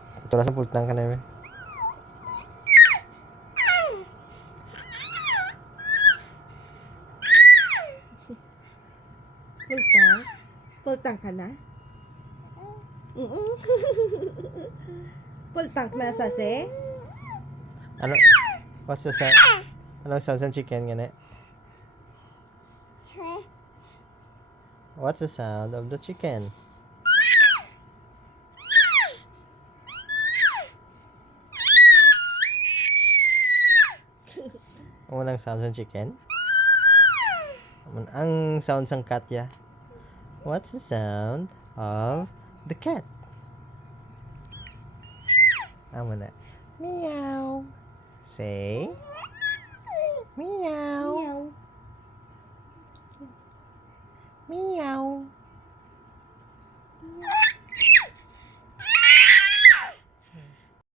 Ito na sa pultang ka na, Pultang? Pultang ka na? Pultang na sase? Ano? What's the sound? Ano sound sa chicken gani? What's the sound of the chicken? Ano ang sound sa chicken? Ang sound ng cat ya? What's the sound of the cat? Amo na. Meow. Say. Meow. Meow. Meow.